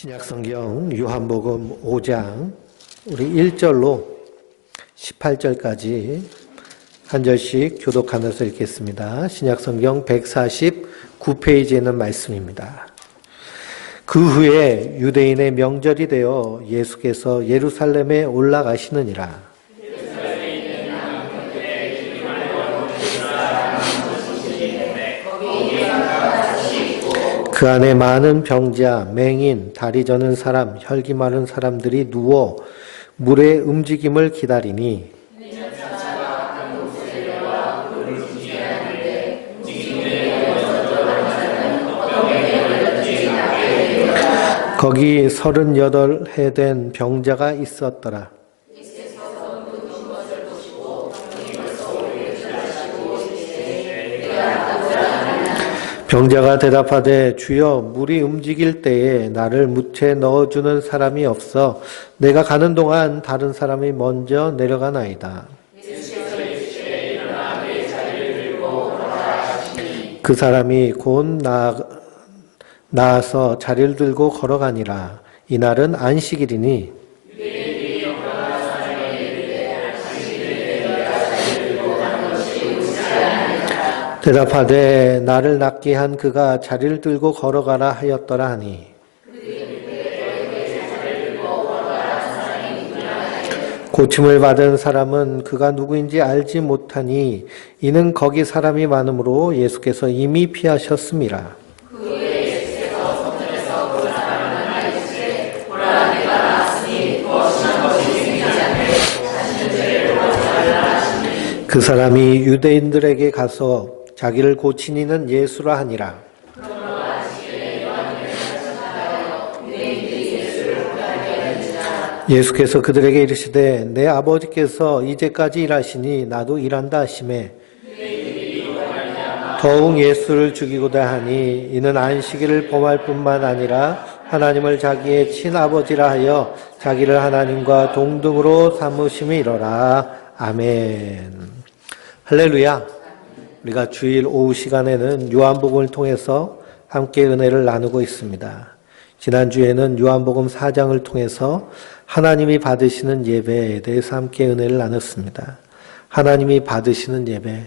신약성경 요한복음 5장 우리 1절로 18절까지 한 절씩 교독하면서 읽겠습니다. 신약성경 149페이지에 있는 말씀입니다. 그 후에 유대인의 명절이 되어 예수께서 예루살렘에 올라가시느니라. 그 안에 많은 병자, 맹인, 다리 저는 사람, 혈기 많은 사람들이 누워 물의 움직임을 기다리니 거기 38해 된 병자가 있었더라. 병자가 대답하되 주여 물이 움직일 때에 나를 묻혀 넣어주는 사람이 없어 내가 가는 동안 다른 사람이 먼저 내려가나이다. 그 사람이 곧 나아서 자리를 들고 걸어가니라. 이날은 안식일이니 대답하되 나를 낫게 한 그가 자리를 들고 걸어가라 하였더라 하니 고침을 받은 사람은 그가 누구인지 알지 못하니 이는 거기 사람이 많으므로 예수께서 이미 피하셨음이라. 그 사람이 유대인들에게 가서 자기를 고친 이는 예수라 하니라. 예수께서 그들에게 이르시되 내 아버지께서 이제까지 일하시니 나도 일한다 하시매 더욱 예수를 죽이고자 하니 이는 안식일을 범할 뿐만 아니라 하나님을 자기의 친아버지라 하여 자기를 하나님과 동등으로 삼으심이로라. 아멘. 할렐루야. 우리가 주일 오후 시간에는 요한복음을 통해서 함께 은혜를 나누고 있습니다. 지난주에는 요한복음 4장을 통해서 하나님이 받으시는 예배에 대해서 함께 은혜를 나눴습니다. 하나님이 받으시는 예배,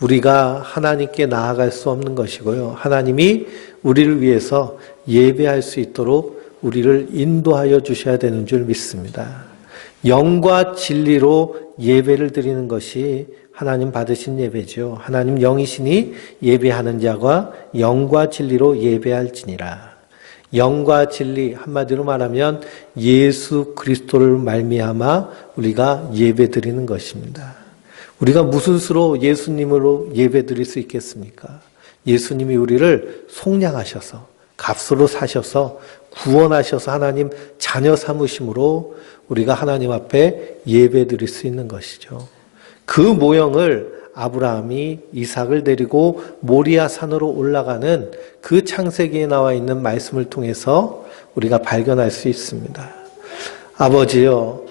우리가 하나님께 나아갈 수 없는 것이고요. 하나님이 우리를 위해서 예배할 수 있도록 우리를 인도하여 주셔야 되는 줄 믿습니다. 영과 진리로 예배를 드리는 것이 하나님 받으신 예배죠. 하나님 영이시니 예배하는 자가 영과 진리로 예배할지니라. 영과 진리, 한마디로 말하면 예수 그리스도를 말미암아 우리가 예배드리는 것입니다. 우리가 무슨 수로 예수님으로 예배드릴 수 있겠습니까? 예수님이 우리를 속량하셔서 값으로 사셔서 구원하셔서 하나님 자녀 삼으심으로 우리가 하나님 앞에 예배드릴 수 있는 것이죠. 그 모형을 아브라함이 이삭을 데리고 모리아 산으로 올라가는 그 창세기에 나와 있는 말씀을 통해서 우리가 발견할 수 있습니다. 아버지여,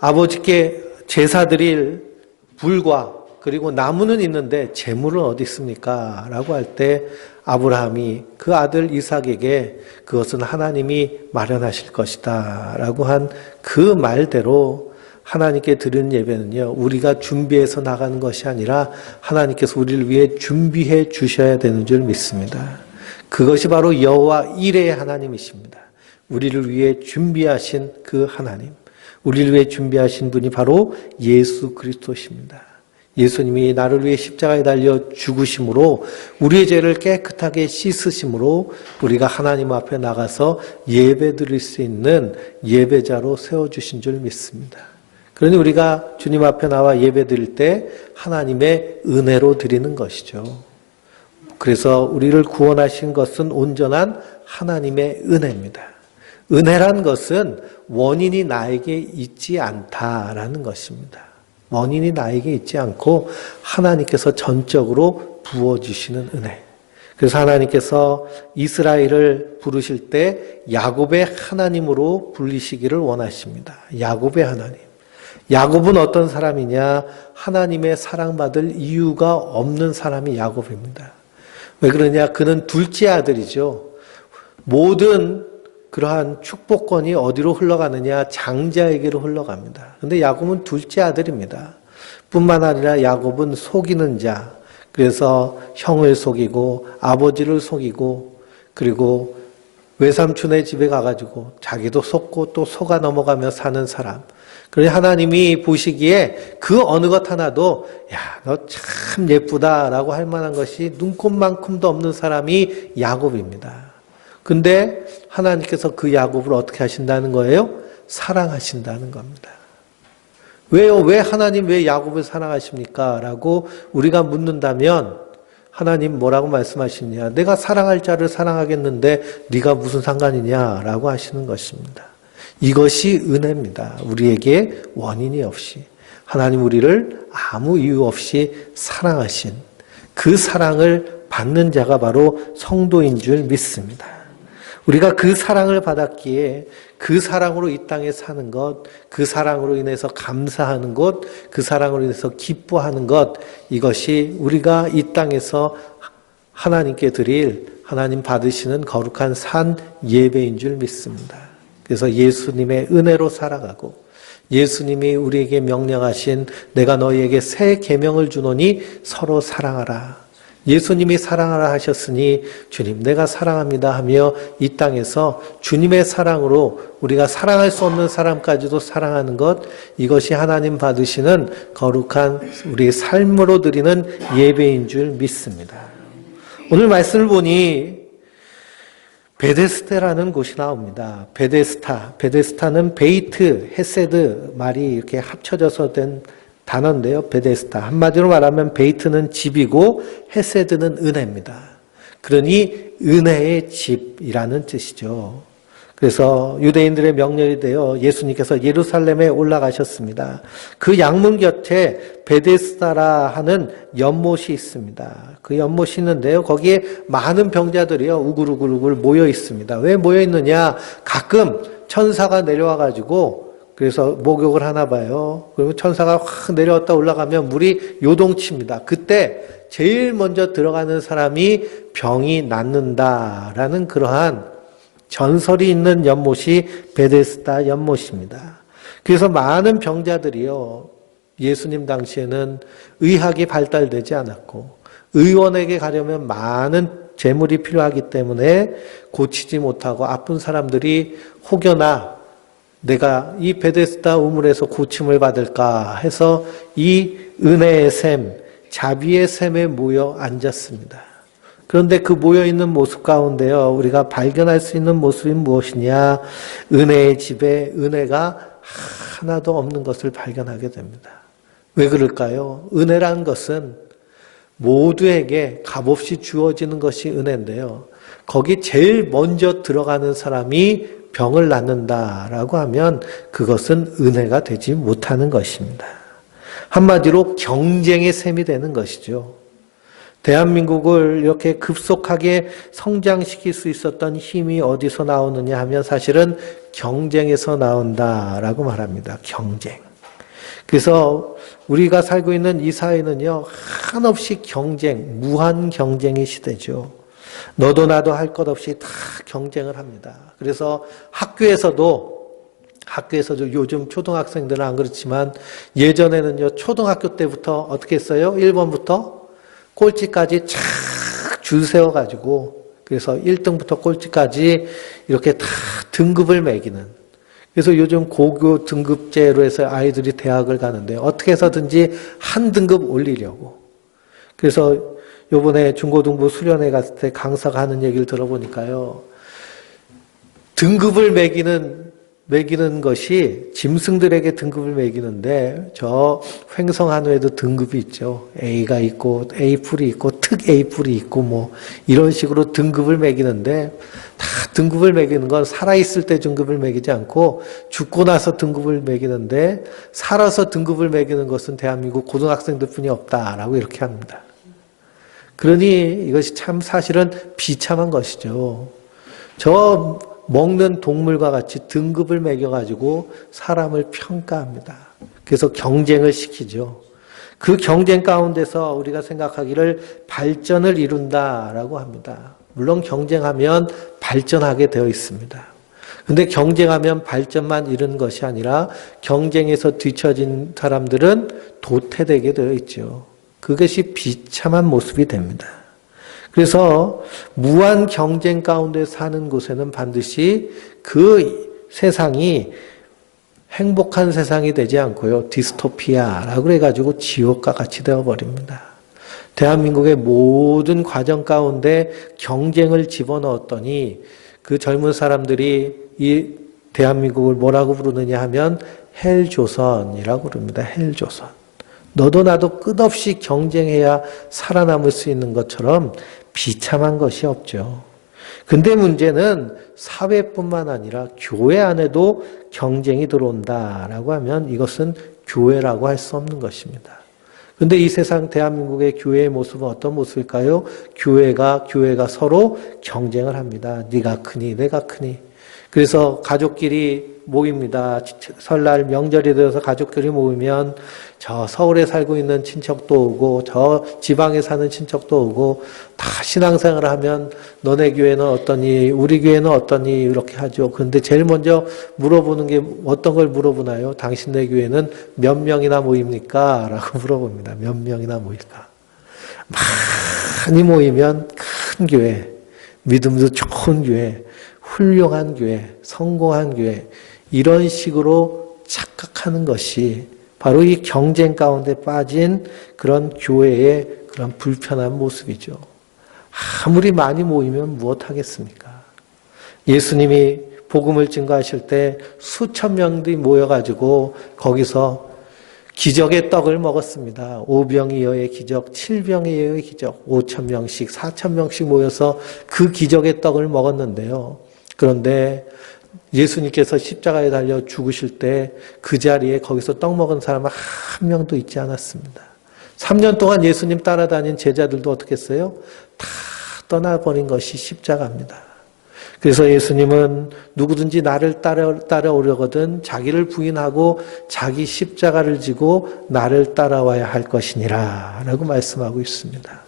아버지께 제사 드릴 불과 그리고 나무는 있는데 제물은 어디 있습니까? 라고 할 때 아브라함이 그 아들 이삭에게 그것은 하나님이 마련하실 것이다 라고 한 그 말대로 하나님께 드리는 예배는요, 우리가 준비해서 나가는 것이 아니라 하나님께서 우리를 위해 준비해 주셔야 되는 줄 믿습니다. 그것이 바로 여호와 이레의 하나님이십니다. 우리를 위해 준비하신 그 하나님, 우리를 위해 준비하신 분이 바로 예수 그리스도십니다. 예수님이 나를 위해 십자가에 달려 죽으심으로 우리의 죄를 깨끗하게 씻으심으로 우리가 하나님 앞에 나가서 예배 드릴 수 있는 예배자로 세워주신 줄 믿습니다. 그러니 우리가 주님 앞에 나와 예배 드릴 때 하나님의 은혜로 드리는 것이죠. 그래서 우리를 구원하신 것은 온전한 하나님의 은혜입니다. 은혜란 것은 원인이 나에게 있지 않다라는 것입니다. 원인이 나에게 있지 않고 하나님께서 전적으로 부어주시는 은혜. 그래서 하나님께서 이스라엘을 부르실 때 야곱의 하나님으로 불리시기를 원하십니다. 야곱의 하나님. 야곱은 어떤 사람이냐? 하나님의 사랑받을 이유가 없는 사람이 야곱입니다. 왜 그러냐? 그는 둘째 아들이죠. 모든 그러한 축복권이 어디로 흘러가느냐? 장자에게로 흘러갑니다. 근데 야곱은 둘째 아들입니다. 뿐만 아니라 야곱은 속이는 자, 그래서 형을 속이고 아버지를 속이고 그리고 외삼촌의 집에 가가지고 자기도 속고 또 속아 넘어가며 사는 사람. 그래서 하나님이 보시기에 그 어느 것 하나도 야, 너 참 예쁘다라고 할 만한 것이 눈꼽만큼도 없는 사람이 야곱입니다. 근데 하나님께서 그 야곱을 어떻게 하신다는 거예요? 사랑하신다는 겁니다. 왜요? 왜 하나님 왜 야곱을 사랑하십니까? 라고 우리가 묻는다면 하나님 뭐라고 말씀하시냐? 내가 사랑할 자를 사랑하겠는데 네가 무슨 상관이냐? 라고 하시는 것입니다. 이것이 은혜입니다. 우리에게 원인이 없이 하나님 우리를 아무 이유 없이 사랑하신 그 사랑을 받는 자가 바로 성도인 줄 믿습니다. 우리가 그 사랑을 받았기에 그 사랑으로 이 땅에 사는 것, 그 사랑으로 인해서 감사하는 것, 그 사랑으로 인해서 기뻐하는 것, 이것이 우리가 이 땅에서 하나님께 드릴 하나님 받으시는 거룩한 산 예배인 줄 믿습니다. 그래서 예수님의 은혜로 살아가고 예수님이 우리에게 명령하신 내가 너희에게 새 계명을 주노니 서로 사랑하라. 예수님이 사랑하라 하셨으니 주님 내가 사랑합니다 하며 이 땅에서 주님의 사랑으로 우리가 사랑할 수 없는 사람까지도 사랑하는 것, 이것이 하나님 받으시는 거룩한 우리의 삶으로 드리는 예배인 줄 믿습니다. 오늘 말씀을 보니 베데스다라는 곳이 나옵니다. 베데스다는 베이트, 헤세드 말이 이렇게 합쳐져서 된 단어인데요. 베데스다. 한마디로 말하면 베이트는 집이고 헤세드는 은혜입니다. 그러니 은혜의 집이라는 뜻이죠. 그래서 유대인들의 명령이 되어 예수님께서 예루살렘에 올라가셨습니다. 그 양문 곁에 베데스다라 하는 연못이 있습니다. 그 연못이 있는데요. 거기에 많은 병자들이요. 우글우글 모여 있습니다. 왜 모여 있느냐? 가끔 천사가 내려와 가지고 그래서 목욕을 하나 봐요. 그리고 천사가 확 내려왔다 올라가면 물이 요동칩니다. 그때 제일 먼저 들어가는 사람이 병이 낫는다라는 그러한 전설이 있는 연못이 베데스다 연못입니다. 그래서 많은 병자들이요. 예수님 당시에는 의학이 발달되지 않았고 의원에게 가려면 많은 재물이 필요하기 때문에 고치지 못하고 아픈 사람들이 혹여나 내가 이 베데스다 우물에서 고침을 받을까 해서 이 은혜의 샘, 자비의 샘에 모여 앉았습니다. 그런데 그 모여있는 모습 가운데요, 우리가 발견할 수 있는 모습이 무엇이냐? 은혜의 집에 은혜가 하나도 없는 것을 발견하게 됩니다. 왜 그럴까요? 은혜란 것은 모두에게 값없이 주어지는 것이 은혜인데요. 거기 제일 먼저 들어가는 사람이 병을 낫는다라고 하면 그것은 은혜가 되지 못하는 것입니다. 한마디로 경쟁의 셈이 되는 것이죠. 대한민국을 이렇게 급속하게 성장시킬 수 있었던 힘이 어디서 나오느냐 하면 사실은 경쟁에서 나온다라고 말합니다. 경쟁. 그래서 우리가 살고 있는 이 사회는요, 한없이 경쟁, 무한 경쟁의 시대죠. 너도 나도 할 것 없이 다 경쟁을 합니다. 그래서 학교에서도 요즘 초등학생들은 안 그렇지만 예전에는요, 초등학교 때부터 어떻게 했어요? 1번부터 꼴찌까지 착 줄 세워가지고 그래서 1등부터 꼴찌까지 이렇게 다 등급을 매기는, 그래서 요즘 고교 등급제로 해서 아이들이 대학을 가는데 어떻게 해서든지 한 등급 올리려고. 그래서 요번에 중고등부 수련회 갔을 때 강사가 하는 얘기를 들어보니까요, 등급을 매기는 것이 짐승들에게 등급을 매기는데 저 횡성 한우에도 등급이 있죠. A가 있고 A풀이 있고 특 A풀이 있고 뭐 이런 식으로 등급을 매기는데, 다 등급을 매기는 건 살아있을 때 등급을 매기지 않고 죽고 나서 등급을 매기는데, 살아서 등급을 매기는 것은 대한민국 고등학생들뿐이 없다라고 이렇게 합니다. 그러니 이것이 참 사실은 비참한 것이죠. 저 먹는 동물과 같이 등급을 매겨가지고 사람을 평가합니다. 그래서 경쟁을 시키죠. 그 경쟁 가운데서 우리가 생각하기를 발전을 이룬다라고 합니다. 물론 경쟁하면 발전하게 되어 있습니다. 근데 경쟁하면 발전만 이루는 것이 아니라 경쟁에서 뒤처진 사람들은 도태되게 되어 있죠. 그것이 비참한 모습이 됩니다. 그래서 무한 경쟁 가운데 사는 곳에는 반드시 그 세상이 행복한 세상이 되지 않고요. 디스토피아라고 해가지고 지옥과 같이 되어버립니다. 대한민국의 모든 과정 가운데 경쟁을 집어넣었더니 그 젊은 사람들이 이 대한민국을 뭐라고 부르느냐 하면 헬조선이라고 부릅니다. 헬조선. 너도 나도 끝없이 경쟁해야 살아남을 수 있는 것처럼 비참한 것이 없죠. 근데 문제는 사회뿐만 아니라 교회 안에도 경쟁이 들어온다라고 하면 이것은 교회라고 할 수 없는 것입니다. 근데 이 세상 대한민국의 교회의 모습은 어떤 모습일까요? 교회가 서로 경쟁을 합니다. 네가 크니 내가 크니. 그래서 가족끼리 모입니다. 설날 명절이 되어서 가족끼리 모이면 저 서울에 살고 있는 친척도 오고 저 지방에 사는 친척도 오고 다 신앙생활을 하면 너네 교회는 어떠니 우리 교회는 어떠니 이렇게 하죠. 그런데 제일 먼저 물어보는 게 어떤 걸 물어보나요? 당신네 교회는 몇 명이나 모입니까? 라고 물어봅니다. 몇 명이나 모일까? 많이 모이면 큰 교회, 믿음도 좋은 교회, 훌륭한 교회, 성공한 교회 이런 식으로 착각하는 것이 바로 이 경쟁 가운데 빠진 그런 교회의 그런 불편한 모습이죠. 아무리 많이 모이면 무엇하겠습니까? 예수님이 복음을 증거하실 때 수천 명들이 모여가지고 거기서 기적의 떡을 먹었습니다. 5병이어의 기적, 7병이어의 기적, 5천 명씩, 4천 명씩 모여서 그 기적의 떡을 먹었는데요. 그런데 예수님께서 십자가에 달려 죽으실 때 그 자리에 거기서 떡 먹은 사람은 한 명도 있지 않았습니다. 3년 동안 예수님 따라다닌 제자들도 어떻게 했어요? 다 떠나버린 것이 십자가입니다. 그래서 예수님은 누구든지 나를 따라오려거든 자기를 부인하고 자기 십자가를 지고 나를 따라와야 할 것이니라 라고 말씀하고 있습니다.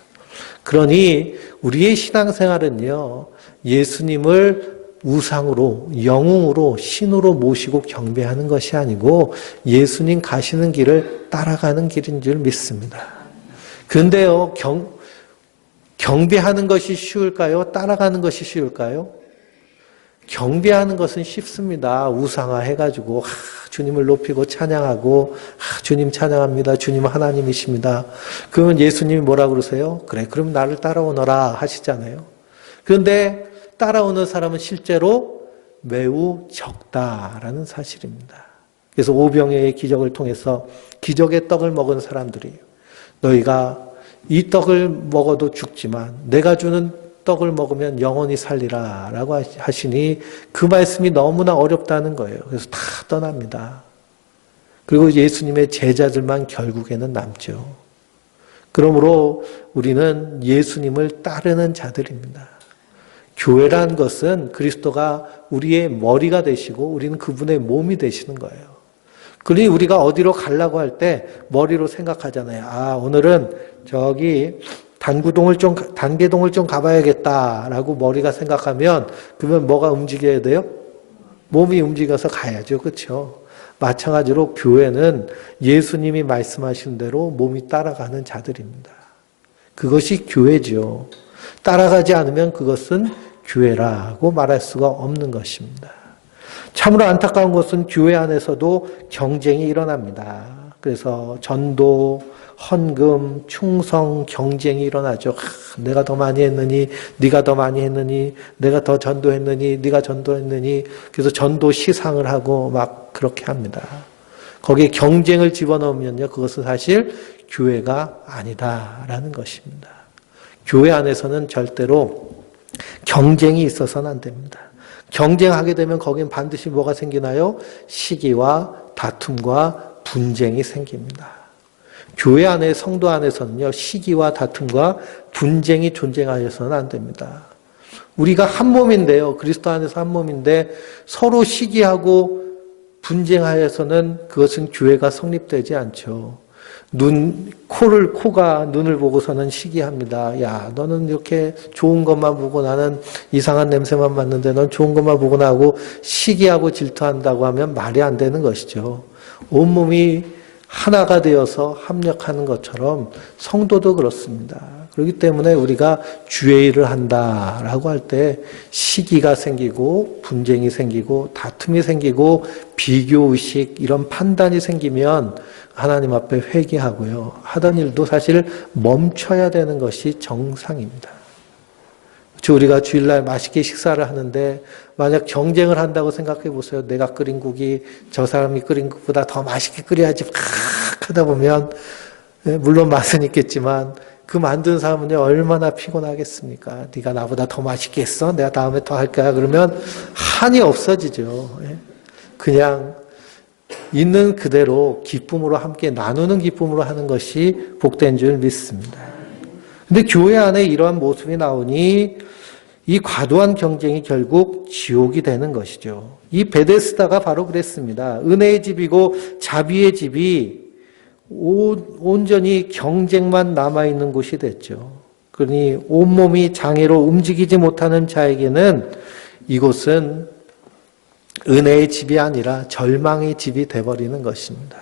그러니 우리의 신앙생활은요, 예수님을 우상으로, 영웅으로, 신으로 모시고 경배하는 것이 아니고 예수님 가시는 길을 따라가는 길인 줄 믿습니다. 그런데요, 경배하는 것이 쉬울까요? 따라가는 것이 쉬울까요? 경배하는 것은 쉽습니다. 우상화해가지고 주님을 높이고 찬양하고 주님 찬양합니다. 주님은 하나님이십니다. 그러면 예수님이 뭐라고 그러세요? 그래, 그럼 나를 따라오너라 하시잖아요. 그런데 따라오는 사람은 실제로 매우 적다라는 사실입니다. 그래서 오병이어의 기적을 통해서 기적의 떡을 먹은 사람들이 너희가 이 떡을 먹어도 죽지만 내가 주는 떡을 먹으면 영원히 살리라 라고 하시니 그 말씀이 너무나 어렵다는 거예요. 그래서 다 떠납니다. 그리고 예수님의 제자들만 결국에는 남죠. 그러므로 우리는 예수님을 따르는 자들입니다. 교회란 것은 그리스도가 우리의 머리가 되시고 우리는 그분의 몸이 되시는 거예요. 그러니 우리가 어디로 가려고 할 때 머리로 생각하잖아요. 아, 오늘은 저기 단계동을 좀 가봐야겠다라고 머리가 생각하면 그러면 뭐가 움직여야 돼요? 몸이 움직여서 가야죠. 그렇죠? 마찬가지로 교회는 예수님이 말씀하신 대로 몸이 따라가는 자들입니다. 그것이 교회죠. 따라가지 않으면 그것은 교회라고 말할 수가 없는 것입니다. 참으로 안타까운 것은 교회 안에서도 경쟁이 일어납니다. 그래서 전도, 헌금, 충성, 경쟁이 일어나죠. 내가 더 많이 했느니, 네가 더 많이 했느니, 내가 더 전도했느니, 네가 전도했느니, 그래서 전도 시상을 하고 막 그렇게 합니다. 거기에 경쟁을 집어넣으면요, 그것은 사실 교회가 아니다라는 것입니다. 교회 안에서는 절대로 경쟁이 있어서는 안 됩니다. 경쟁하게 되면 거기는 반드시 뭐가 생기나요? 시기와 다툼과 분쟁이 생깁니다. 교회 안에 성도 안에서는요, 시기와 다툼과 분쟁이 존재하여서는 안 됩니다. 우리가 한 몸인데요, 그리스도 안에서 한 몸인데 서로 시기하고 분쟁하여서는 그것은 교회가 성립되지 않죠. 코가 눈을 보고서는 시기합니다. 야, 너는 이렇게 좋은 것만 보고 나는 이상한 냄새만 맡는데 넌 좋은 것만 보고 나하고 시기하고 질투한다고 하면 말이 안 되는 것이죠. 온몸이 하나가 되어서 합력하는 것처럼 성도도 그렇습니다. 그렇기 때문에 우리가 주의 일을 한다라고 할 때 시기가 생기고 분쟁이 생기고 다툼이 생기고 비교의식 이런 판단이 생기면 하나님 앞에 회개하고요. 하던 일도 사실 멈춰야 되는 것이 정상입니다. 우리가 주일날 맛있게 식사를 하는데 만약 경쟁을 한다고 생각해 보세요. 내가 끓인 국이 저 사람이 끓인 국보다 더 맛있게 끓여야지 막 하다 보면 물론 맛은 있겠지만 그 만든 사람은 얼마나 피곤하겠습니까? 네가 나보다 더 맛있게 했어? 내가 다음에 더 할 거야? 그러면 한이 없어지죠. 그냥 있는 그대로 기쁨으로 함께 나누는 기쁨으로 하는 것이 복된 줄 믿습니다. 근데 교회 안에 이러한 모습이 나오니 이 과도한 경쟁이 결국 지옥이 되는 것이죠. 이 베데스다가 바로 그랬습니다. 은혜의 집이고 자비의 집이 온전히 경쟁만 남아있는 곳이 됐죠. 그러니 온몸이 장애로 움직이지 못하는 자에게는 이곳은 은혜의 집이 아니라 절망의 집이 돼버리는 것입니다.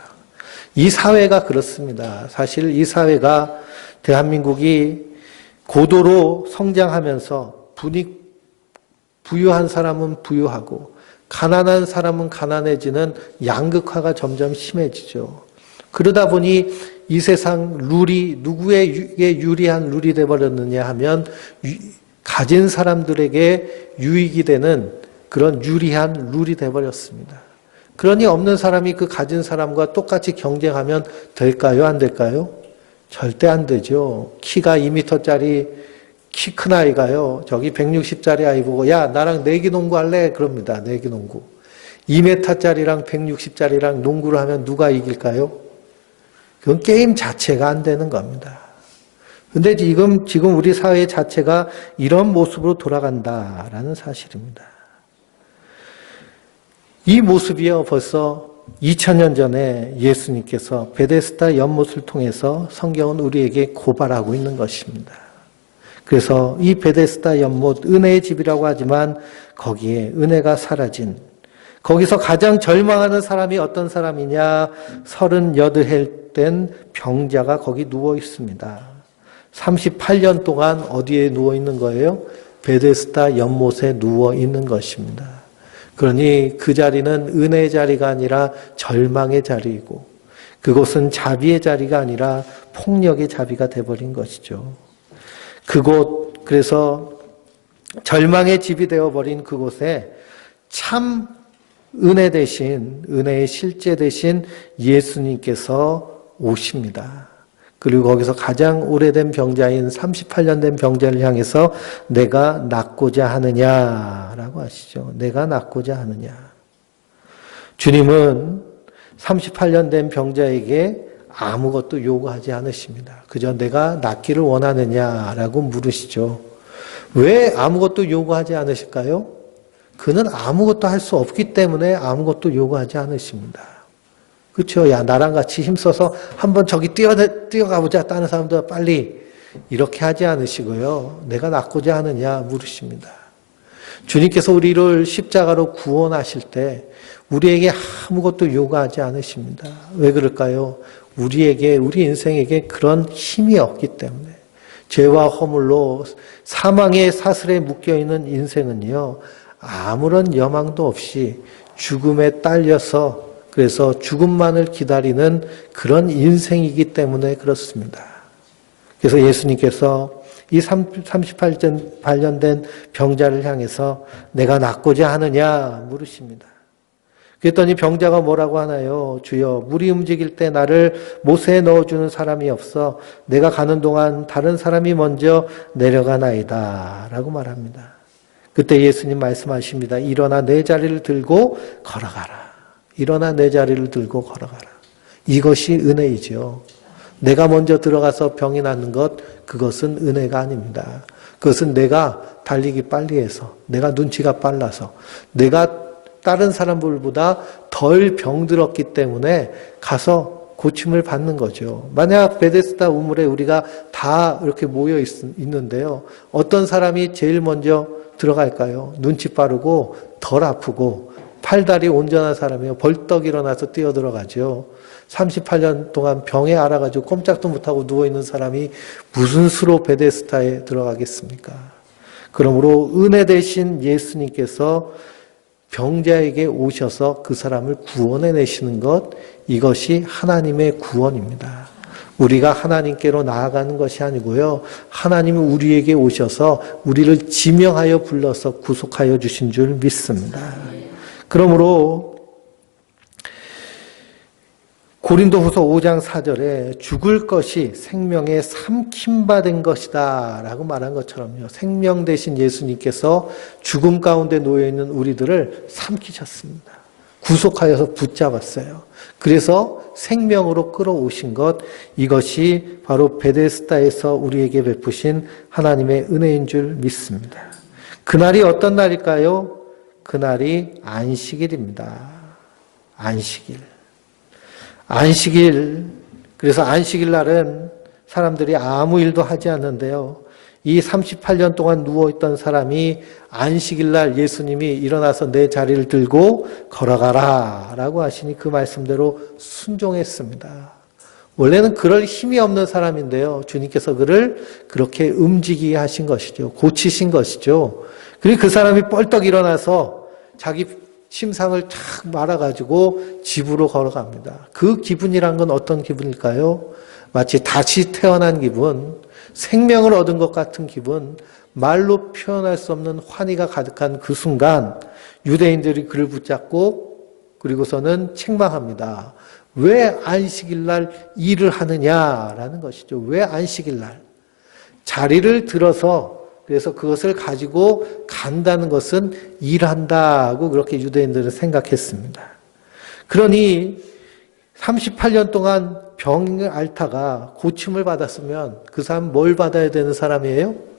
이 사회가 그렇습니다. 사실 이 사회가 대한민국이 고도로 성장하면서 부유한 사람은 부유하고 가난한 사람은 가난해지는 양극화가 점점 심해지죠. 그러다 보니 이 세상 룰이 누구에게 유리한 룰이 되어버렸느냐 하면 가진 사람들에게 유익이 되는 그런 유리한 룰이 되어버렸습니다. 그러니 없는 사람이 그 가진 사람과 똑같이 경쟁하면 될까요? 안 될까요? 절대 안 되죠. 키가 2m짜리 키 큰 아이가요. 저기 160짜리 아이 보고 야 나랑 내기농구 할래? 그럽니다. 내기농구. 2m짜리랑 160짜리랑 농구를 하면 누가 이길까요? 그건 게임 자체가 안 되는 겁니다. 근데 지금 우리 사회 자체가 이런 모습으로 돌아간다라는 사실입니다. 이 모습이요, 벌써 2000년 전에 예수님께서 베데스다 연못을 통해서 성경은 우리에게 고발하고 있는 것입니다. 그래서 이 베데스다 연못, 은혜의 집이라고 하지만 거기에 은혜가 사라진, 거기서 가장 절망하는 사람이 어떤 사람이냐? 38살 된 병자가 거기 누워 있습니다. 38년 동안 어디에 누워 있는 거예요? 베데스다 연못에 누워 있는 것입니다. 그러니 그 자리는 은혜의 자리가 아니라 절망의 자리이고 그곳은 자비의 자리가 아니라 폭력의 자리가 돼버린 것이죠. 그곳, 그래서 절망의 집이 되어버린 그곳에 참 은혜 대신, 은혜의 실제 대신 예수님께서 오십니다. 그리고 거기서 가장 오래된 병자인 38년 된 병자를 향해서 내가 낫고자 하느냐라고 하시죠. 내가 낫고자 하느냐. 주님은 38년 된 병자에게 아무것도 요구하지 않으십니다. 그저 내가 낫기를 원하느냐라고 물으시죠. 왜 아무것도 요구하지 않으실까요? 그는 아무것도 할 수 없기 때문에 아무것도 요구하지 않으십니다. 그렇죠? 야, 나랑 같이 힘써서 한번 저기 뛰어가보자. 다른 사람들 빨리. 이렇게 하지 않으시고요. 내가 낫고자 하느냐 물으십니다. 주님께서 우리를 십자가로 구원하실 때 우리에게 아무것도 요구하지 않으십니다. 왜 그럴까요? 우리 인생에게 그런 힘이 없기 때문에. 죄와 허물로 사망의 사슬에 묶여있는 인생은요. 아무런 여망도 없이 죽음에 딸려서 그래서 죽음만을 기다리는 그런 인생이기 때문에 그렇습니다. 그래서 예수님께서 이 38년 된 병자를 향해서 내가 낫고자 하느냐 물으십니다. 그랬더니 병자가 뭐라고 하나요? 주여, 물이 움직일 때 나를 못에 넣어주는 사람이 없어 내가 가는 동안 다른 사람이 먼저 내려가나이다 라고 말합니다. 그때 예수님 말씀하십니다. 일어나 내 자리를 들고 걸어가라. 일어나 내 자리를 들고 걸어가라. 이것이 은혜이죠. 내가 먼저 들어가서 병이 낫는 것, 그것은 은혜가 아닙니다. 그것은 내가 달리기 빨리 해서, 내가 눈치가 빨라서, 내가 다른 사람들보다 덜 병들었기 때문에 가서 고침을 받는 거죠. 만약 베데스다 우물에 우리가 다 이렇게 모여 있는데요. 어떤 사람이 제일 먼저 들어갈까요? 눈치 빠르고 덜 아프고 팔다리 온전한 사람이요. 벌떡 일어나서 뛰어 들어가죠. 38년 동안 병에 앓아가지고 꼼짝도 못하고 누워있는 사람이 무슨 수로 베데스다에 들어가겠습니까? 그러므로 은혜 대신 예수님께서 병자에게 오셔서 그 사람을 구원해내시는 것, 이것이 하나님의 구원입니다. 우리가 하나님께로 나아가는 것이 아니고요. 하나님이 우리에게 오셔서 우리를 지명하여 불러서 구속하여 주신 줄 믿습니다. 그러므로 고린도후서 5장 4절에 죽을 것이 생명에 삼킴받은 것이다 라고 말한 것처럼요. 생명 대신 예수님께서 죽음 가운데 놓여있는 우리들을 삼키셨습니다. 구속하여서 붙잡았어요. 그래서 생명으로 끌어오신 것, 이것이 바로 베데스다에서 우리에게 베푸신 하나님의 은혜인 줄 믿습니다. 그날이 어떤 날일까요? 그날이 안식일입니다. 안식일. 그래서 안식일 날은 사람들이 아무 일도 하지 않는데요. 이 38년 동안 누워있던 사람이 안식일 날 예수님이 일어나서 내 자리를 들고 걸어가라 라고 하시니 그 말씀대로 순종했습니다. 원래는 그럴 힘이 없는 사람인데요. 주님께서 그를 그렇게 움직이게 하신 것이죠. 고치신 것이죠. 그리고 그 사람이 뻘떡 일어나서 자기 침상을 착 말아가지고 집으로 걸어갑니다. 그 기분이란 건 어떤 기분일까요? 마치 다시 태어난 기분, 생명을 얻은 것 같은 기분, 말로 표현할 수 없는 환희가 가득한 그 순간 유대인들이 그를 붙잡고 그리고서는 책망합니다. 왜 안식일 날 일을 하느냐라는 것이죠. 왜 안식일 날? 자리를 들어서 그래서 그것을 가지고 간다는 것은 일한다고 그렇게 유대인들은 생각했습니다. 그러니 38년 동안 병을 앓다가 고침을 받았으면 그 사람 뭘 받아야 되는 사람이에요?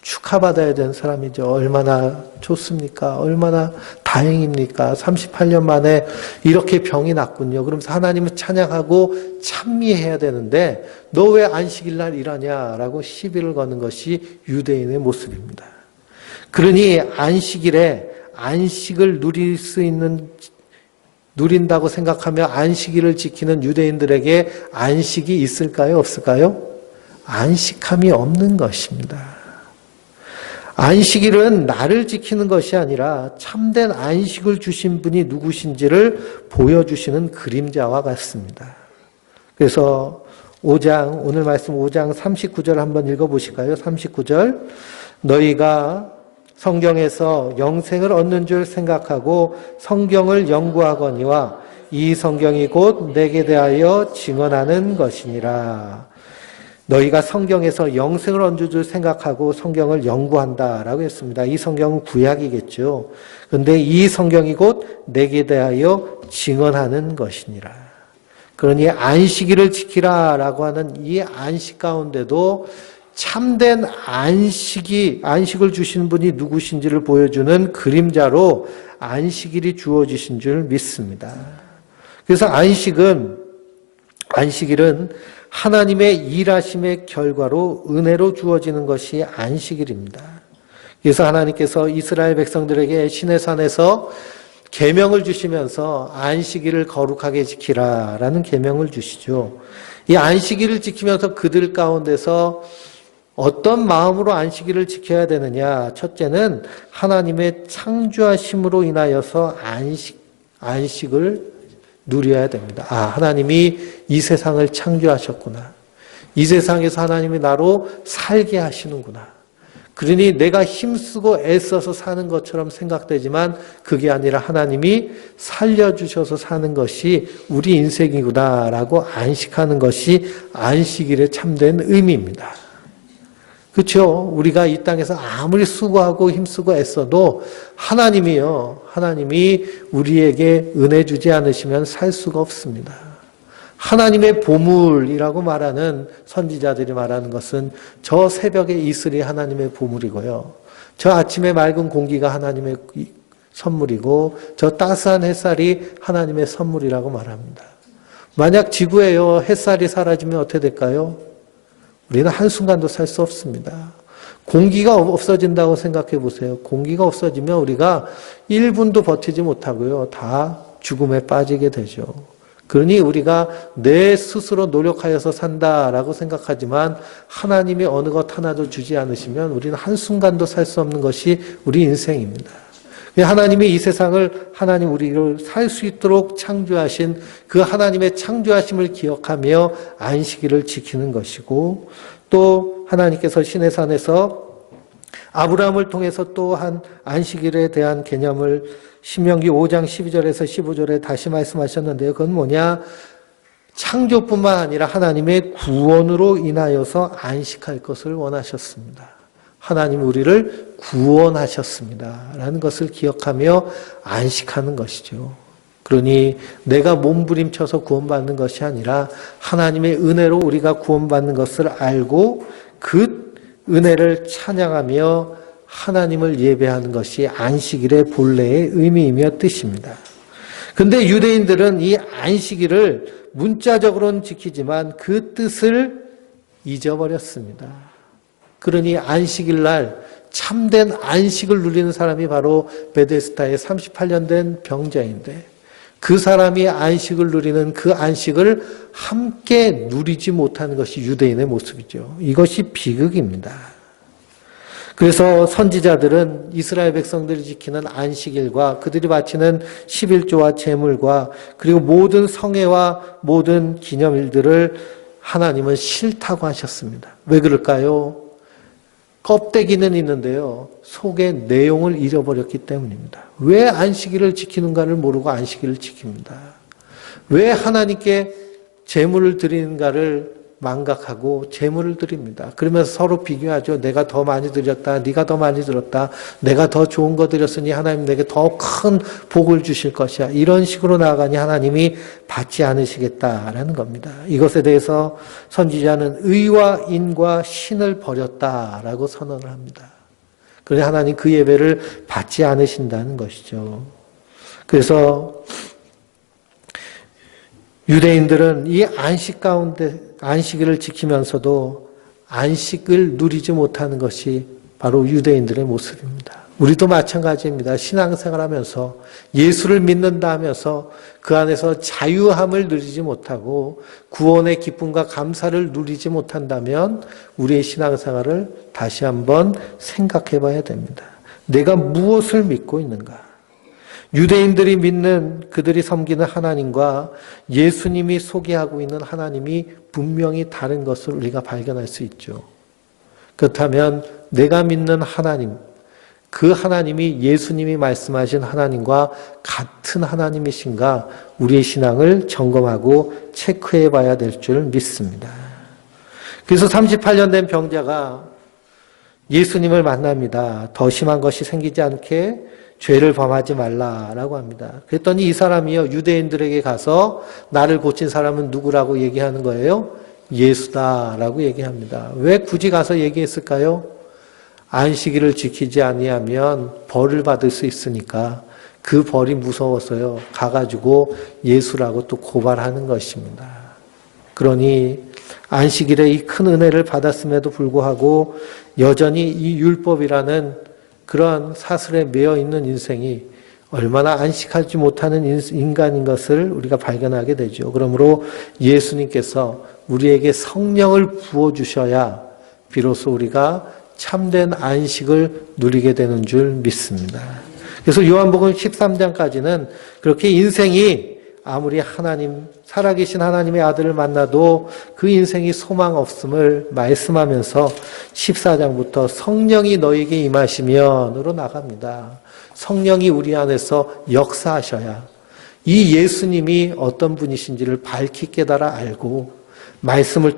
축하받아야 되는 사람이죠. 얼마나 좋습니까? 얼마나 다행입니까? 38년 만에 이렇게 병이 났군요. 그러면서 하나님을 찬양하고 찬미해야 되는데 너 왜 안식일 날 일하냐라고 시비를 거는 것이 유대인의 모습입니다. 그러니 안식일에 안식을 누린다고 생각하며 안식일을 지키는 유대인들에게 안식이 있을까요? 없을까요? 안식함이 없는 것입니다. 안식일은 나를 지키는 것이 아니라 참된 안식을 주신 분이 누구신지를 보여주시는 그림자와 같습니다. 그래서 오늘 말씀 5장 39절 한번 읽어보실까요? 39절. 너희가 성경에서 영생을 얻는 줄 생각하고 성경을 연구하거니와 이 성경이 곧 내게 대하여 증언하는 것이니라. 너희가 성경에서 영생을 얻는 줄 생각하고 성경을 연구한다라고 했습니다. 이 성경은 구약이겠죠. 그런데 이 성경이 곧 내게 대하여 증언하는 것이니라. 그러니 안식일을 지키라라고 하는 이 안식 가운데도 참된 안식을 주시는 분이 누구신지를 보여주는 그림자로 안식일이 주어지신 줄 믿습니다. 그래서 안식일은 하나님의 일하심의 결과로 은혜로 주어지는 것이 안식일입니다. 그래서 하나님께서 이스라엘 백성들에게 시내산에서 계명을 주시면서 안식일을 거룩하게 지키라라는 계명을 주시죠. 이 안식일을 지키면서 그들 가운데서 어떤 마음으로 안식일을 지켜야 되느냐? 첫째는 하나님의 창조하심으로 인하여서 안식을 누려야 됩니다. 하나님이 이 세상을 창조하셨구나. 이 세상에서 하나님이 나로 살게 하시는구나. 그러니 내가 힘쓰고 애써서 사는 것처럼 생각되지만 그게 아니라 하나님이 살려주셔서 사는 것이 우리 인생이구나라고 안식하는 것이 안식일의 참된 의미입니다. 그렇죠? 우리가 이 땅에서 아무리 수고하고 힘쓰고 애써도 하나님이 우리에게 은혜 주지 않으시면 살 수가 없습니다. 하나님의 보물이라고 말하는 선지자들이 말하는 것은 저 새벽의 이슬이 하나님의 보물이고요. 저 아침의 맑은 공기가 하나님의 선물이고 저 따스한 햇살이 하나님의 선물이라고 말합니다. 만약 지구에요, 햇살이 사라지면 어떻게 될까요? 우리는 한순간도 살 수 없습니다. 공기가 없어진다고 생각해 보세요. 공기가 없어지면 우리가 1분도 버티지 못하고요. 다 죽음에 빠지게 되죠. 그러니 우리가 내 스스로 노력하여서 산다라고 생각하지만 하나님이 어느 것 하나도 주지 않으시면 우리는 한순간도 살 수 없는 것이 우리 인생입니다. 하나님이 이 세상을 하나님 우리를 살 수 있도록 창조하신 그 하나님의 창조하심을 기억하며 안식일을 지키는 것이고, 또 하나님께서 시내산에서 아브라함을 통해서 또한 안식일에 대한 개념을 신명기 5장 12절에서 15절에 다시 말씀하셨는데요. 그건 뭐냐? 창조뿐만 아니라 하나님의 구원으로 인하여서 안식할 것을 원하셨습니다. 하나님이 우리를 구원하셨습니다. 라는 것을 기억하며 안식하는 것이죠. 그러니 내가 몸부림쳐서 구원받는 것이 아니라 하나님의 은혜로 우리가 구원받는 것을 알고 그 은혜를 찬양하며 하나님을 예배하는 것이 안식일의 본래의 의미이며 뜻입니다. 그런데 유대인들은 이 안식일을 문자적으로는 지키지만 그 뜻을 잊어버렸습니다. 그러니 안식일 날 참된 안식을 누리는 사람이 바로 베데스다의 38년 된 병자인데, 그 사람이 안식을 누리는 그 안식을 함께 누리지 못하는 것이 유대인의 모습이죠. 이것이 비극입니다. 그래서 선지자들은 이스라엘 백성들이 지키는 안식일과 그들이 바치는 11조와 제물과 그리고 모든 성회와 모든 기념일들을 하나님은 싫다고 하셨습니다. 왜 그럴까요? 껍데기는 있는데요, 속의 내용을 잃어버렸기 때문입니다. 왜 안식일을 지키는가를 모르고 안식일을 지킵니다. 왜 하나님께 제물을 드리는가를 망각하고 제물을 드립니다. 그러면서 서로 비교하죠. 내가 더 많이 드렸다. 네가 더 많이 드렸다. 내가 더 좋은 거 드렸으니 하나님 내게 더 큰 복을 주실 것이야. 이런 식으로 나아가니 하나님이 받지 않으시겠다라는 겁니다. 이것에 대해서 선지자는 의와 인과 신을 버렸다라고 선언을 합니다. 그러니 하나님 그 예배를 받지 않으신다는 것이죠. 그래서 유대인들은 이 안식 가운데 안식일을 지키면서도 안식을 누리지 못하는 것이 바로 유대인들의 모습입니다. 우리도 마찬가지입니다. 신앙생활하면서 예수를 믿는다 하면서 그 안에서 자유함을 누리지 못하고 구원의 기쁨과 감사를 누리지 못한다면 우리의 신앙생활을 다시 한번 생각해 봐야 됩니다. 내가 무엇을 믿고 있는가? 유대인들이 믿는 그들이 섬기는 하나님과 예수님이 소개하고 있는 하나님이 분명히 다른 것을 우리가 발견할 수 있죠. 그렇다면 내가 믿는 하나님, 그 하나님이 예수님이 말씀하신 하나님과 같은 하나님이신가 우리의 신앙을 점검하고 체크해 봐야 될 줄 믿습니다. 그래서 38년 된 병자가 예수님을 만납니다. 더 심한 것이 생기지 않게 죄를 범하지 말라라고 합니다. 그랬더니 이 사람이요, 유대인들에게 가서 나를 고친 사람은 누구라고 얘기하는 거예요? 예수다라고 얘기합니다. 왜 굳이 가서 얘기했을까요? 안식일을 지키지 아니하면 벌을 받을 수 있으니까 그 벌이 무서워서요, 가가지고 예수라고 또 고발하는 것입니다. 그러니 안식일에 이 큰 은혜를 받았음에도 불구하고 여전히 이 율법이라는 그러한 사슬에 매여 있는 인생이 얼마나 안식하지 못하는 인간인 것을 우리가 발견하게 되죠. 그러므로 예수님께서 우리에게 성령을 부어주셔야 비로소 우리가 참된 안식을 누리게 되는 줄 믿습니다. 그래서 요한복음 13장까지는 그렇게 인생이 아무리 하나님, 살아계신 하나님의 아들을 만나도 그 인생이 소망 없음을 말씀하면서 14장부터 성령이 너에게 임하시면으로 나갑니다. 성령이 우리 안에서 역사하셔야 이 예수님이 어떤 분이신지를 밝히 깨달아 알고 말씀을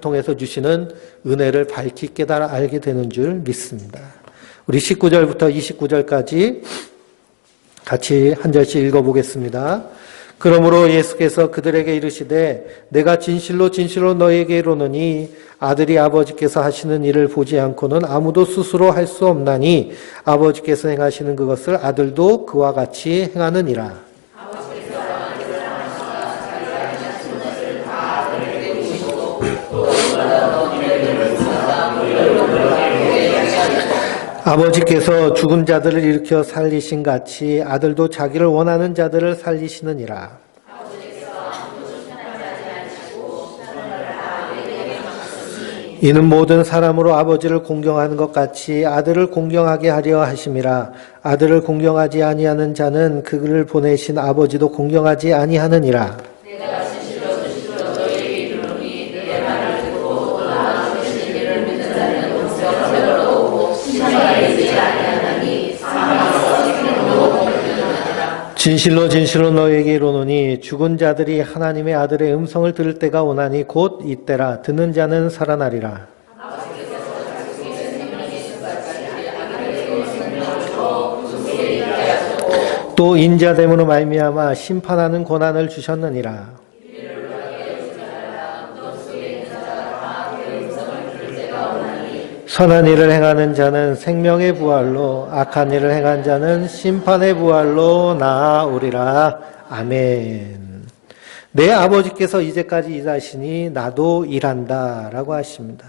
통해서 주시는 은혜를 밝히 깨달아 알게 되는 줄 믿습니다. 우리 19절부터 29절까지 같이 한 절씩 읽어보겠습니다. 그러므로 예수께서 그들에게 이르시되 내가 진실로 진실로 너희에게 이르노니 아들이 아버지께서 하시는 일을 보지 않고는 아무도 스스로 할 수 없나니 아버지께서 행하시는 그것을 아들도 그와 같이 행하느니라. 아버지께서 아버지께서 죽은 자들을 일으켜 살리신 같이 아들도 자기를 원하는 자들을 살리시느니라. 이는 모든 사람으로 아버지를 공경하는 것 같이 아들을 공경하게 하려 하심이라. 아들을 공경하지 아니하는 자는 그를 보내신 아버지도 공경하지 아니하느니라. 진실로 진실로 너희에게 이르노니 죽은 자들이 하나님의 아들의 음성을 들을 때가 오나니 곧 이때라. 듣는 자는 살아나리라. 또 인자됨으로 말미암아 심판하는 권한을 주셨느니라. 선한 일을 행하는 자는 생명의 부활로, 악한 일을 행한 자는 심판의 부활로 나아오리라. 아멘. 내 아버지께서 이제까지 일하시니 나도 일한다 라고 하십니다.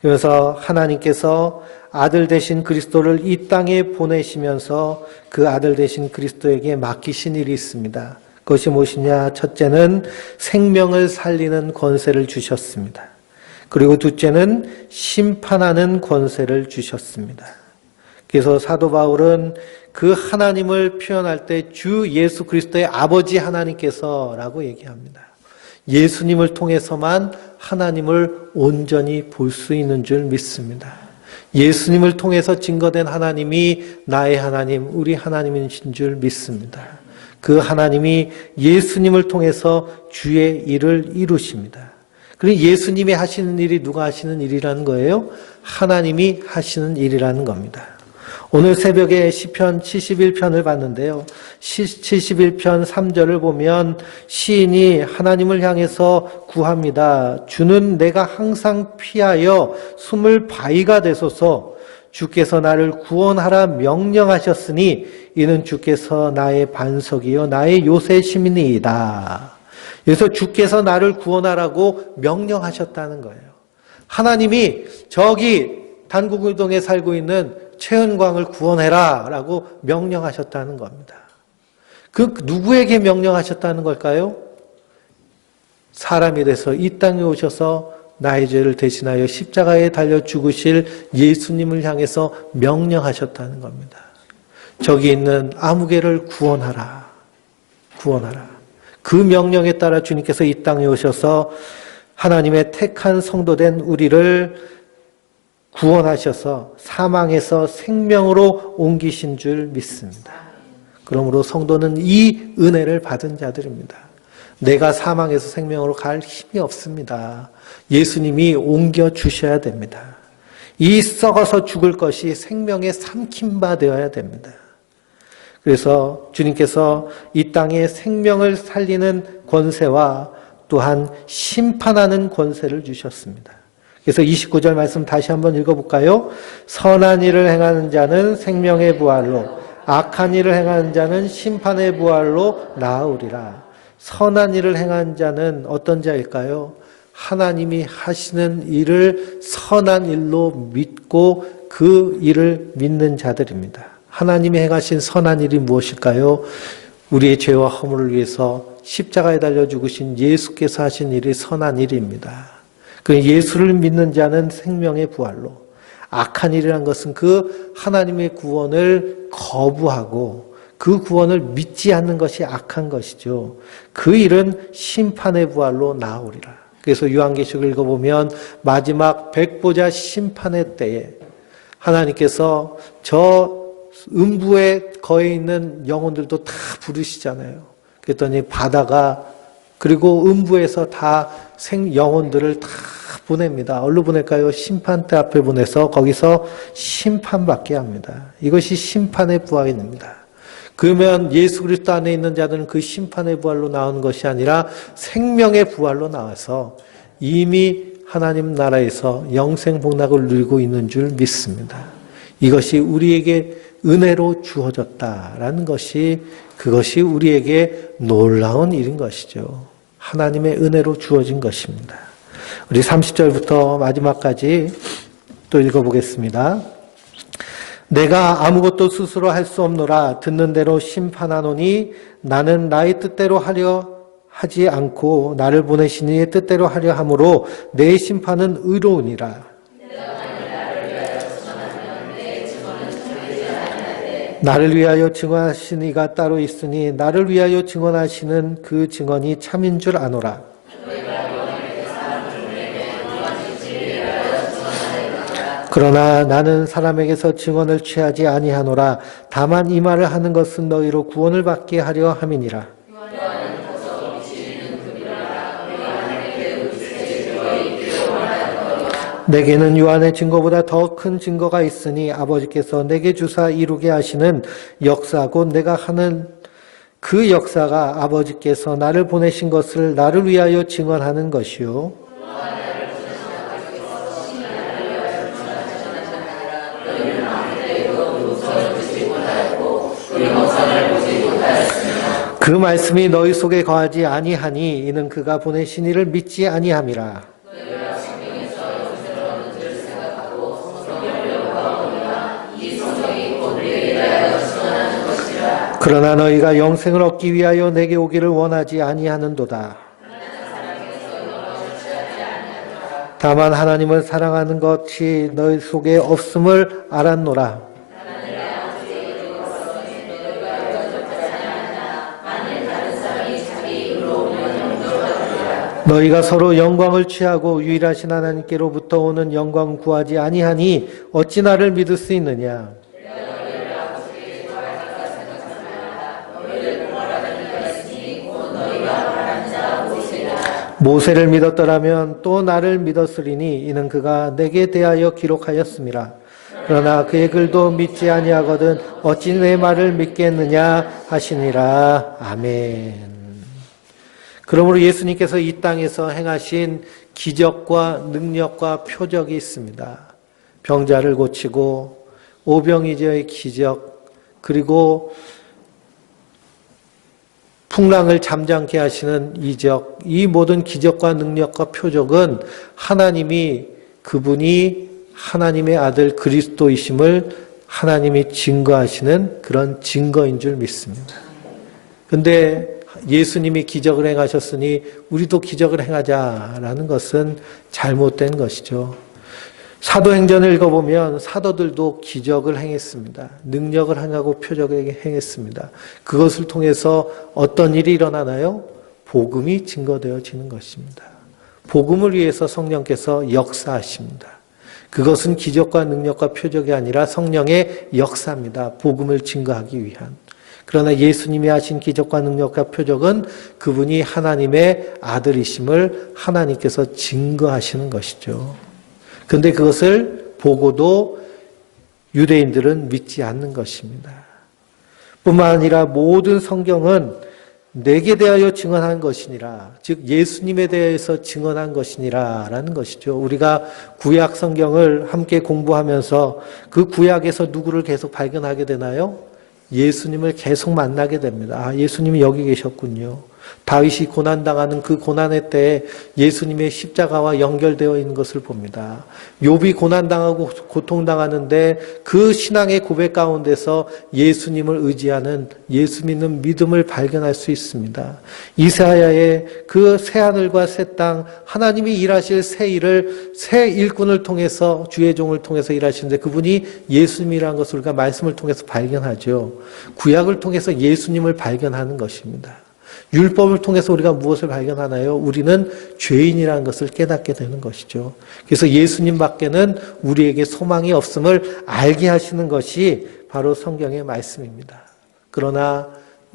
그래서 하나님께서 아들 되신 그리스도를 이 땅에 보내시면서 그 아들 되신 그리스도에게 맡기신 일이 있습니다. 그것이 무엇이냐? 첫째는 생명을 살리는 권세를 주셨습니다. 그리고 둘째는 심판하는 권세를 주셨습니다. 그래서 사도 바울은 그 하나님을 표현할 때 주 예수 그리스도의 아버지 하나님께서라고 얘기합니다. 예수님을 통해서만 하나님을 온전히 볼 수 있는 줄 믿습니다. 예수님을 통해서 증거된 하나님이 나의 하나님, 우리 하나님이신 줄 믿습니다. 그 하나님이 예수님을 통해서 주의 일을 이루십니다. 그리고 예수님이 하시는 일이 누가 하시는 일이라는 거예요? 하나님이 하시는 일이라는 겁니다. 오늘 새벽에 시편 71편을 봤는데요. 71편 3절을 보면 시인이 하나님을 향해서 구합니다. 주는 내가 항상 피하여 숨을 바위가 되소서. 주께서 나를 구원하라 명령하셨으니 이는 주께서 나의 반석이요 나의 요새심이니이다. 그래서 주께서 나를 구원하라고 명령하셨다는 거예요. 하나님이 저기 단구구동에 살고 있는 최은광을 구원해라 라고 명령하셨다는 겁니다. 그 누구에게 명령하셨다는 걸까요? 사람이 돼서 이 땅에 오셔서 나의 죄를 대신하여 십자가에 달려 죽으실 예수님을 향해서 명령하셨다는 겁니다. 저기 있는 아무개를 구원하라. 구원하라. 그 명령에 따라 주님께서 이 땅에 오셔서 하나님의 택한 성도된 우리를 구원하셔서 사망에서 생명으로 옮기신 줄 믿습니다. 그러므로 성도는 이 은혜를 받은 자들입니다. 내가 사망에서 생명으로 갈 힘이 없습니다. 예수님이 옮겨주셔야 됩니다. 이 썩어서 죽을 것이 생명에 삼킨 바 되어야 됩니다. 그래서 주님께서 이 땅에 생명을 살리는 권세와 또한 심판하는 권세를 주셨습니다. 그래서 29절 말씀 다시 한번 읽어볼까요? 선한 일을 행하는 자는 생명의 부활로, 악한 일을 행하는 자는 심판의 부활로 나아오리라. 선한 일을 행하는 자는 어떤 자일까요? 하나님이 하시는 일을 선한 일로 믿고 그 일을 믿는 자들입니다. 하나님이 행하신 선한 일이 무엇일까요? 우리의 죄와 허물을 위해서 십자가에 달려 죽으신 예수께서 하신 일이 선한 일입니다. 그 예수를 믿는 자는 생명의 부활로, 악한 일이란 것은 그 하나님의 구원을 거부하고 그 구원을 믿지 않는 것이 악한 것이죠. 그 일은 심판의 부활로 나아오리라. 그래서 요한계시록 읽어보면 마지막 백보자 심판의 때에 하나님께서 저 음부에 거해 있는 영혼들도 다 부르시잖아요. 그랬더니 바다가 그리고 음부에서 다 영혼들을 다 보냅니다. 어디로 보낼까요? 심판대 앞에 보내서 거기서 심판받게 합니다. 이것이 심판의 부활입니다. 그러면 예수 그리스도 안에 있는 자들은 그 심판의 부활로 나오는 것이 아니라 생명의 부활로 나와서 이미 하나님 나라에서 영생 복락을 누리고 있는 줄 믿습니다. 이것이 우리에게 은혜로 주어졌다라는 것이 그것이 우리에게 놀라운 일인 것이죠. 하나님의 은혜로 주어진 것입니다. 우리 30절부터 마지막까지 또 읽어보겠습니다. 내가 아무것도 스스로 할 수 없노라. 듣는 대로 심판하노니 나는 나의 뜻대로 하려 하지 않고 나를 보내신 이의 뜻대로 하려 함으로 내 심판은 의로우니라. 나를 위하여 증언하신 이가 따로 있으니 나를 위하여 증언하시는 그 증언이 참인 줄 아노라. 그러나 나는 사람에게서 증언을 취하지 아니하노라. 다만 이 말을 하는 것은 너희로 구원을 받게 하려 함이니라. 내게는 요한의 증거보다 더 큰 증거가 있으니 아버지께서 내게 주사 이루게 하시는 역사 곧 내가 하는 그 역사가 아버지께서 나를 보내신 것을 나를 위하여 증언하는 것이요. 그 말씀이 너희 속에 거하지 아니하니 이는 그가 보내신 이를 믿지 아니함이라. 그러나 너희가 영생을 얻기 위하여 내게 오기를 원하지 아니하는도다. 다만 하나님을 사랑하는 것이 너희 속에 없음을 알았노라. 너희가 서로 영광을 취하고 유일하신 하나님께로부터 오는 영광 구하지 아니하니 어찌 나를 믿을 수 있느냐. 모세를 믿었더라면 또 나를 믿었으리니 이는 그가 내게 대하여 기록하였음이라. 그러나 그의 글도 믿지 아니하거든 어찌 내 말을 믿겠느냐 하시니라. 아멘. 그러므로 예수님께서 이 땅에서 행하신 기적과 능력과 표적이 있습니다. 병자를 고치고 오병이어의 기적, 그리고 풍랑을 잠잠케 하시는 이적, 이 모든 기적과 능력과 표적은 하나님이 그분이 하나님의 아들 그리스도이심을 하나님이 증거하시는 그런 증거인 줄 믿습니다. 근데 예수님이 기적을 행하셨으니 우리도 기적을 행하자라는 것은 잘못된 것이죠. 사도행전을 읽어보면 사도들도 기적을 행했습니다. 능력을 행하고 표적을 행했습니다. 그것을 통해서 어떤 일이 일어나나요? 복음이 증거되어지는 것입니다. 복음을 위해서 성령께서 역사하십니다. 그것은 기적과 능력과 표적이 아니라 성령의 역사입니다. 복음을 증거하기 위한. 그러나 예수님이 하신 기적과 능력과 표적은 그분이 하나님의 아들이심을 하나님께서 증거하시는 것이죠. 그런데 그것을 보고도 유대인들은 믿지 않는 것입니다. 뿐만 아니라 모든 성경은 내게 대하여 증언한 것이니라, 즉 예수님에 대해서 증언한 것이니라 라는 것이죠. 우리가 구약 성경을 함께 공부하면서 그 구약에서 누구를 계속 발견하게 되나요? 예수님을 계속 만나게 됩니다. 아, 예수님이 여기 계셨군요. 다윗이 고난당하는 그 고난의 때에 예수님의 십자가와 연결되어 있는 것을 봅니다. 욥이 고난당하고 고통당하는데 그 신앙의 고백 가운데서 예수님을 의지하는 예수 믿는 믿음을 발견할 수 있습니다. 이사야의 그 새하늘과 새 땅, 하나님이 일하실 새 일을 새 일꾼을 통해서 주의 종을 통해서 일하시는데 그분이 예수님이라는 것을 우리가 말씀을 통해서 발견하죠. 구약을 통해서 예수님을 발견하는 것입니다. 율법을 통해서 우리가 무엇을 발견하나요? 우리는 죄인이라는 것을 깨닫게 되는 것이죠. 그래서 예수님 밖에는 우리에게 소망이 없음을 알게 하시는 것이 바로 성경의 말씀입니다. 그러나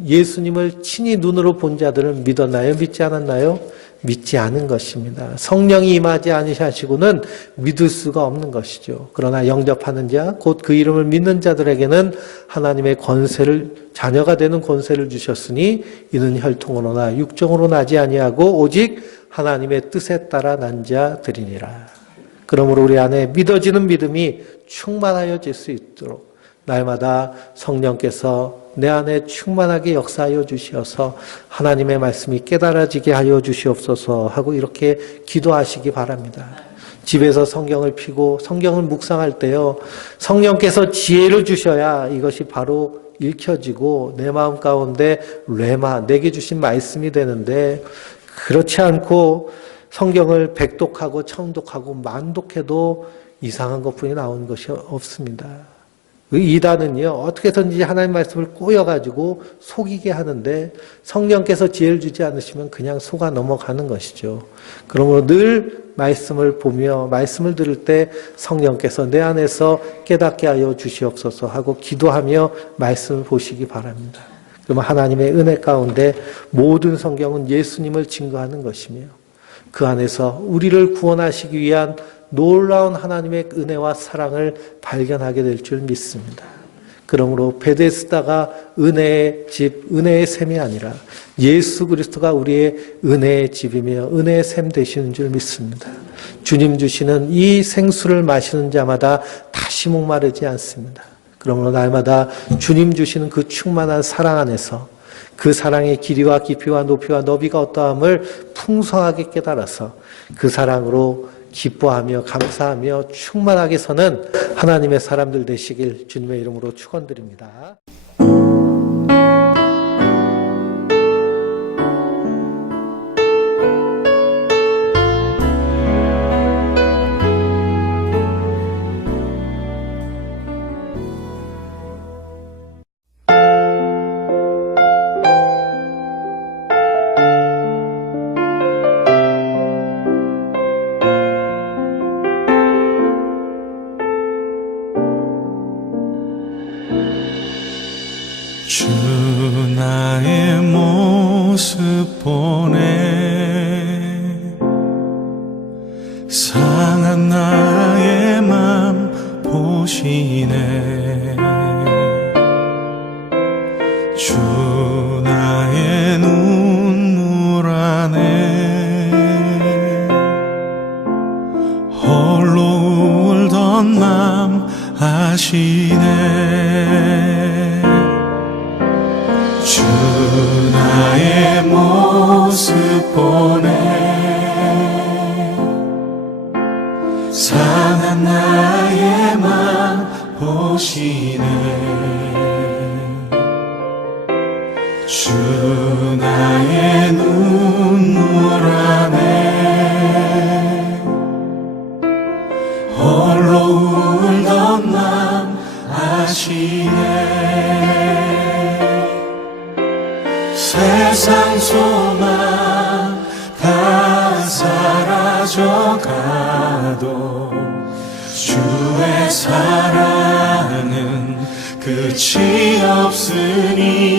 예수님을 친히 눈으로 본 자들은 믿었나요? 믿지 않았나요? 믿지 않은 것입니다. 성령이 임하지 않으시고는 믿을 수가 없는 것이죠. 그러나 영접하는 자, 곧 그 이름을 믿는 자들에게는 하나님의 권세를, 자녀가 되는 권세를 주셨으니 이는 혈통으로나 육정으로 나지 아니하고 오직 하나님의 뜻에 따라 난 자들이니라. 그러므로 우리 안에 믿어지는 믿음이 충만하여질 수 있도록 날마다 성령께서 내 안에 충만하게 역사하여 주시어서 하나님의 말씀이 깨달아지게 하여 주시옵소서 하고 이렇게 기도하시기 바랍니다. 집에서 성경을 펴고 성경을 묵상할 때요, 성령께서 지혜를 주셔야 이것이 바로 읽혀지고 내 마음 가운데 레마, 내게 주신 말씀이 되는데, 그렇지 않고 성경을 백독하고 청독하고 만독해도 이상한 것뿐이 나오는 것이 없습니다. 이단은요, 어떻게 해서든지 하나님 말씀을 꼬여가지고 속이게 하는데, 성령께서 지혜를 주지 않으시면 그냥 속아 넘어가는 것이죠. 그러므로 늘 말씀을 보며 말씀을 들을 때 성령께서 내 안에서 깨닫게 하여 주시옵소서 하고 기도하며 말씀을 보시기 바랍니다. 그러면 하나님의 은혜 가운데 모든 성경은 예수님을 증거하는 것이며, 그 안에서 우리를 구원하시기 위한 놀라운 하나님의 은혜와 사랑을 발견하게 될 줄 믿습니다. 그러므로 베데스다가 은혜의 집, 은혜의 샘이 아니라 예수 그리스도가 우리의 은혜의 집이며 은혜의 샘 되시는 줄 믿습니다. 주님 주시는 이 생수를 마시는 자마다 다시 목마르지 않습니다. 그러므로 날마다 주님 주시는 그 충만한 사랑 안에서 그 사랑의 길이와 깊이와 높이와 너비가 어떠함을 풍성하게 깨달아서 그 사랑으로 기뻐하며 감사하며 충만하게 서는 하나님의 사람들 되시길 주님의 이름으로 축원드립니다. 주 나의 모습 보네, 상한 나의 맘 보시네. 주 나의 눈물 안에 홀로 울던 맘 아시네. 주 나의 모습 보네, 상한 나의 맘 보시네. 주 나의 눈물 안에 홀로 울던 맘 아시네. 세상 소망 다 사라져가도 주의 사랑은 끝이 없으니